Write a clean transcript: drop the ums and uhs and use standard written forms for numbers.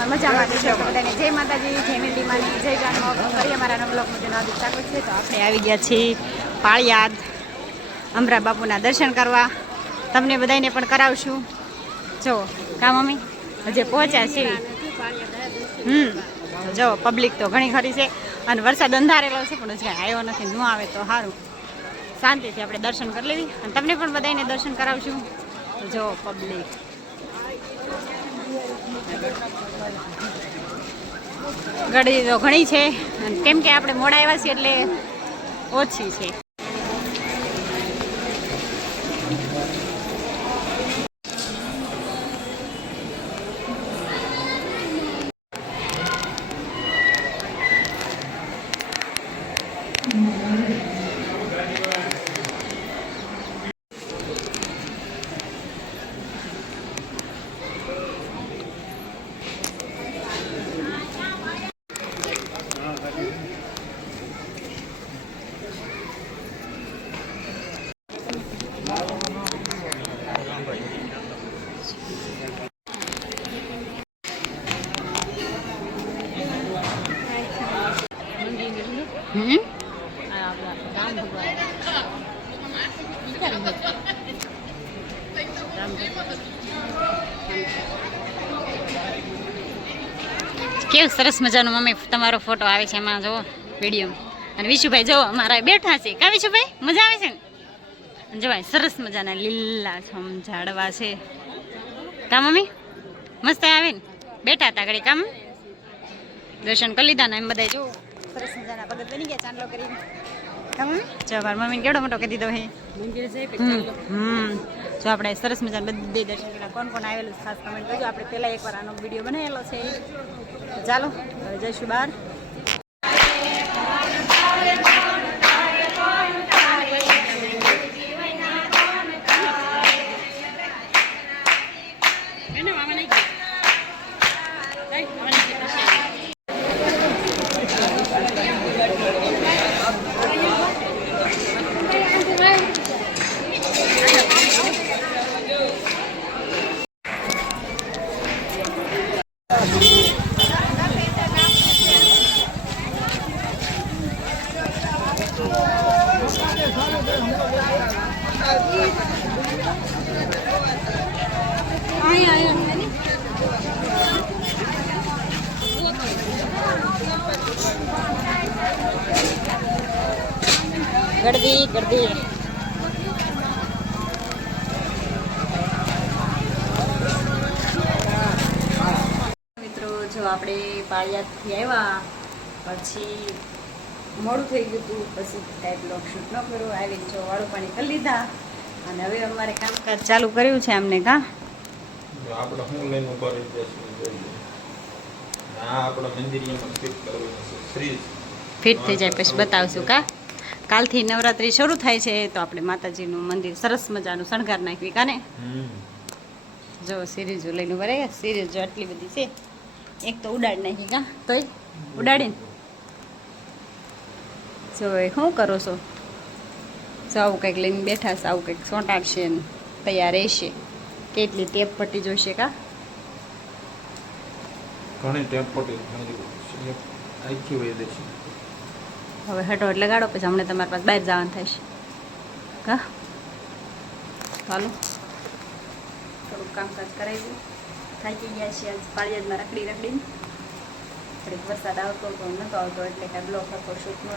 મજામાં છો બધાને જય માતાજી, જય મેરડીમાની, જય જાનમોગ. ફરી અમારા નવા બ્લોગ મુજબ હાર્દિક સ્વાગત છે. તો આપણે આવી ગયા છીએ પાળિયાદ અમરા બાપુના દર્શન કરવા. તમને બધાને પણ કરાવશું. જો કા મમ્મી હજી પહોંચ્યા છીએ. જો પબ્લિક તો ઘણી ખરી છે અને વરસાદ અંધારેલો છે પણ હજી આવ્યો નથી. ન આવે તો સારું, શાંતિથી આપણે દર્શન કરી લેવી અને તમને પણ બધાને દર્શન કરાવશું. જો પબ્લિક ગળી તો ઘણી છે કેમ કે આપણે મોડા આવ્યા છીએ એટલે ઓછી છે. કેવું સરસ મજાનો મમ્મી તમારો ફોટો આવે છે એમાં જો વિડીયો. અને વિશુભાઈ જો અમારા બેઠા છે. કા વિશુભાઈ મજા આવે છે ને? જો ભાઈ સરસ મજાના લીલા છમ ઝાડવા છે. કા મમ્મી મસ્ત આવે ને? બેઠા હતા ઘડી કામ દર્શન કરી લીધા ને એમ બધા જો સરસ મજાના ભગત બની ગયા ચાંદલો કરીને. કા મમ્મી જો મારા મમ્મીને કેવડો મોટો કરી દીધો હે મંદિર જો આપણે સરસ મજાના બધી દર્શન કર્યા. કોણ કોણ આવેલું ખાસ કમેન્ટ કરજો. આપણે પહેલાં એકવાર આનો વિડીયો બનાવેલો છે. ચાલો હવે જઈશું બહાર. ગરદી ગરદી મિત્રો જો આપણે પાળિયાદથી આવ્યા પછી મોડું થઈ ગયું હતું. પછી કાંઈ બ્લોગ શૂટ ન કર્યું. આવીને જો વાળું પાણી કરી લીધા અને હવે અમારે કામકાજ ચાલુ કર્યું છે અમને. કા આપણે હું લઈને ઉભા રહી જશું. આપણે મંદિરમાં ફિટ કરવું છે. ફ્રીજ ફિટ થઈ જાય પછી બતાવશું. કા કાલથી નવરાત્રી શરૂ થાય છે તો આપણે માતાજીનું મંદિર સરસ મજાનું શણગાર નાખ્યું. કાને જો સિરીઝો લઈને ઉભા રહ્યા. સિરીઝ જો આટલી બધી છે. એક તો ઉડાડી નાખી. કા તોય ઉડાડીને જો શું કરો છો? જો આવું કંઈક લઈને બેઠા છે. આવું કંઈક સોંટાડશે ને તૈયાર રહેશે. કેટલી ટેપ પટ્ટી જોઈશે? કા ઘણી ટેપ પટ્ટી આખી વહી દેશે. હવે હટો એટલે ગાડો પછી હમણાં તમારી પાસે બહાર જવાનું થશે. કા ચાલો થોડુંક કામકાજ કરાવ્યું. થાકી ગયા છીએ આજ પાળિયાદમાં રખડીને. થોડીક વરસાદ આવતો હતો નહોતો આવતો એટલે કાંઈ બ્લોક હતો શૂટ